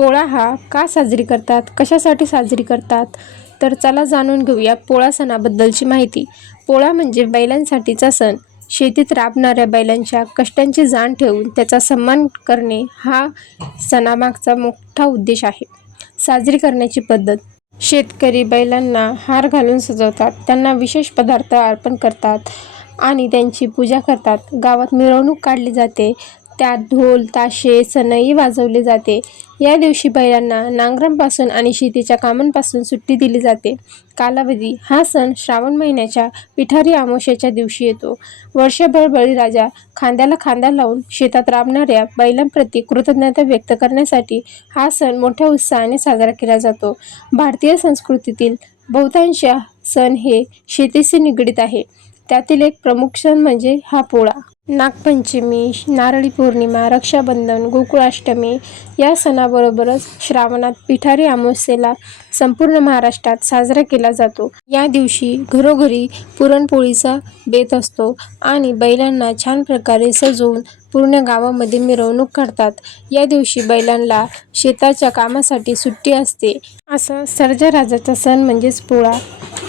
पोळा हा का साजरी करतात? कशासाठी साजरी करतात? तर चला जाणून घेऊया पोळा सणाबद्दलची माहिती. पोळा म्हणजे बैलांसाठीचा सण. शेतीत राबणाऱ्या बैलांच्या कष्टांची जाण ठेवून त्याचा सन्मान करणे हा सणामागचा मोठा उद्देश आहे. साजरी करण्याची पद्धत. शेतकरी बैलांना हार घालून सजवतात. त्यांना विशेष पदार्थ अर्पण करतात आणि त्यांची पूजा करतात. गावात मिरवणूक काढली जाते. त्यात ढोल ताशे सनई वाजवले जाते. या दिवशी बैलांना नांगरांपासून आणि शेतीच्या कामांपासून सुट्टी दिली जाते. कालावधी हा सण श्रावण महिन्याच्या पिठारी अमावस्येच्या दिवशी येतो. वर्षभर बळीराजा खांद्याला खांदा लावून शेतात राबणाऱ्या बैलांप्रती कृतज्ञता व्यक्त करण्यासाठी हा सण मोठ्या उत्साहाने साजरा केला जातो. भारतीय संस्कृतीतील बहुतांश सण हे शेतीशी निगडीत आहे. त्यातील एक प्रमुख सण म्हणजे हा पोळा. नागपंचमी नारळी पौर्णिमा रक्षाबंधन गोकुळाष्टमी या सणाबरोबरच श्रावणात पिठारी अमावस्येला संपूर्ण महाराष्ट्रात साजरा केला जातो. या दिवशी घरोघरी पुरणपोळीचा बेत असतो आणि बैलांना छान प्रकारे सजवून पूर्ण गावामध्ये मिरवणूक काढतात. या दिवशी बैलांना शेताच्या कामासाठी सुट्टी असते. असा सर्जराजाचा सण म्हणजेच पोळा.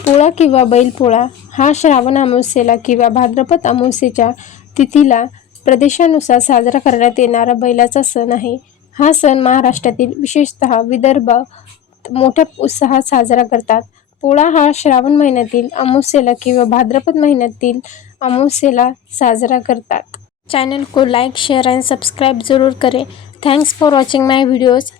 पोळा किंवा बैलपोळा हा श्रावण अमावस्येला किंवा भाद्रपद अमावस्येच्या तिथीला प्रदेशानुसार साजरा करण्यात येणारा बैलाचा सण आहे. हा सण महाराष्ट्रातील विशेषतः विदर्भ मोठ्या उत्साहात साजरा करतात. पोळा हा श्रावण महिन्यातील अमावस्येला किंवा भाद्रपद महिन्यातील अमावस्येला साजरा करतात. चॅनल को लाईक शेयर अँड सबस्क्राईब ज़रूर करें. Thanks for watching my videos